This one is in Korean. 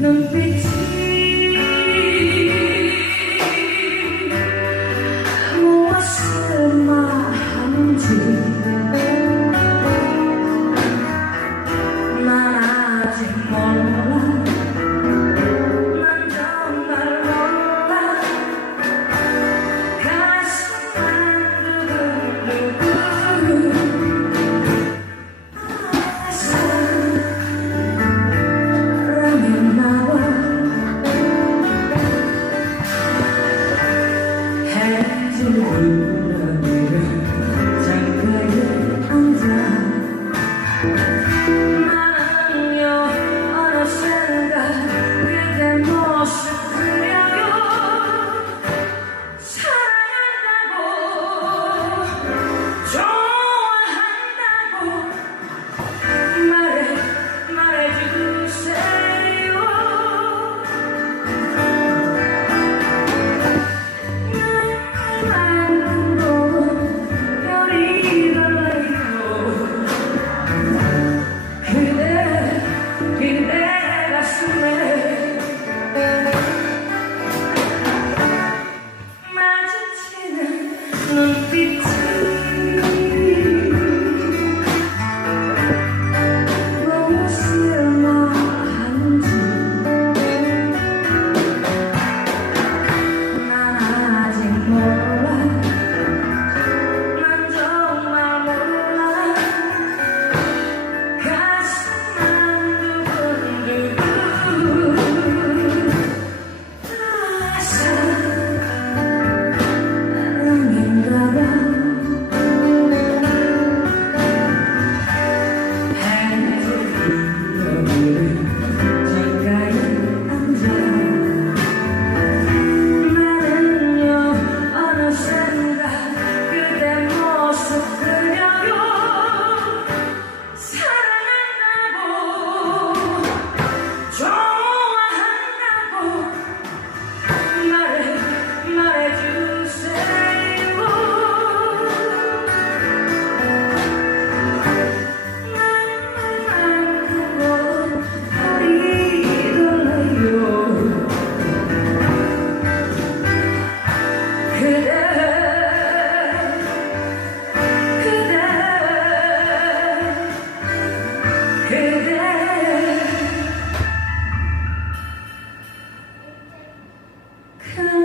눈빛이 무엇을 말하는지 잠깐 앉아. 큰